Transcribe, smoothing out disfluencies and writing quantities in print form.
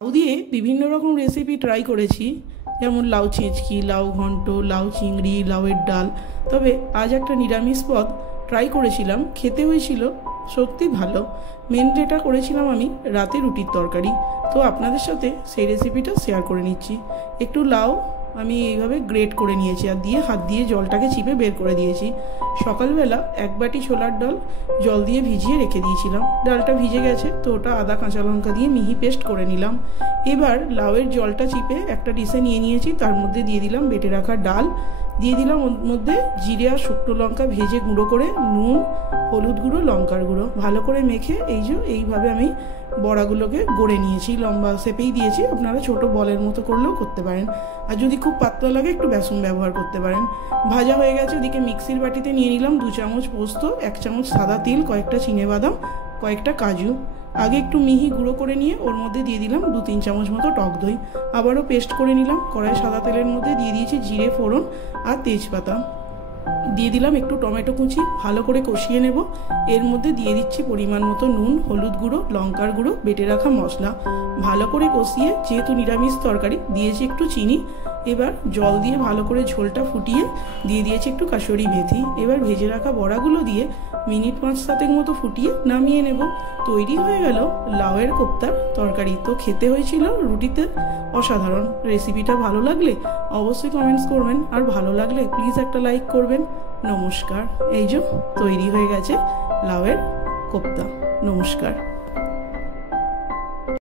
লাউ দিয়ে বিভিন্ন রকম রেসিপি ট্রাই করেছি, যেমন লাউ ছেঁচকি, লাউ ঘন্ট, লাউ চিংড়ি, লাউয়ের ডাল। তবে আজ একটা নিরামিষ পদ ট্রাই করেছিলাম, খেতে হয়েছিল সত্যি ভালো। মেন যেটা করেছিলাম আমি রাতে রুটির তরকারি, তো আপনাদের সাথে সেই রেসিপিটা শেয়ার করে নিচ্ছি। একটু লাউ আমি এইভাবে গ্রেট করে নিয়েছি আর দিয়ে হাত দিয়ে জলটাকে চিপে বের করে দিয়েছি। সকালবেলা এক বাটি ছোলার ডাল জল দিয়ে ভিজিয়ে রেখে দিয়েছিলাম, ডালটা ভিজে গেছে, তো ওটা আদা কাঁচা লঙ্কা দিয়ে মিহি পেস্ট করে নিলাম। এবার লাউয়ের জলটা চিপে একটা ডিশে নিয়ে নিয়েছি, তার মধ্যে দিয়ে দিলাম বেটে রাখা ডাল, দিয়ে দিলাম ওর মধ্যে জিরে আর শুকনো লঙ্কা ভেজে গুঁড়ো করে, নুন, হলুদ গুঁড়ো, লঙ্কার গুঁড়ো ভালো করে মেখে এইভাবে আমি বড়াগুলোকে গড়ে নিয়েছি। লম্বা শেপেই দিয়েছি, আপনারা ছোট বলের মতো করলেও করতে পারেন, আর যদি খুব পাতলা লাগে একটু বেসন ব্যবহার করতে পারেন। ভাজা হয়ে গেছে, ওদিকে মিক্সির বাটিতে নিয়ে নিলাম 2 চামচ পোস্ত, 1 চামচ সাদা তিল, কয়েকটা চিনেবাদাম, কয়েকটা কাজু। আগে একটু মিহি গুঁড়ো করে নিয়ে ওর মধ্যে দিয়ে দিলাম 2-3 চামচ মতো টক দই, আবারও পেস্ট করে নিলাম। কড়াই সাদা তেলের মধ্যে দিয়ে দিয়েছি জিরে ফোড়ন আর তেজপাতা, দিয়ে দিলাম একটু টমেটো কুচি, ভালো করে কষিয়ে নেব। এর মধ্যে দিয়ে দিচ্ছি পরিমাণ মতো নুন, হলুদ গুঁড়ো, লঙ্কার গুঁড়ো, বেটে রাখা মশলা। ভালো করে কষিয়ে, যেহেতু নিরামিষ তরকারি, দিয়েছি একটু চিনি। এবার জল দিয়ে ভালো করে ঝোলটা ফুটিয়ে দিয়ে দিয়েছি একটু কাসুরি মেথি। এবার ভেজে রাখা বড়াগুলো দিয়ে মিনিট 5-7 মতো ফুটিয়ে নামিয়ে নেব। তৈরি হয়ে গেল লাউয়ের কোপ্তার তরকারি। তো খেতে হয়েছিল রুটিতে অসাধারণ। রেসিপিটা ভালো লাগলে অবশ্যই কমেন্টস করবেন, আর ভালো লাগলে প্লিজ একটা লাইক করবেন। নমস্কার। এই যে তৈরি হয়ে গেছে লাউয়ের কোপ্তা। নমস্কার।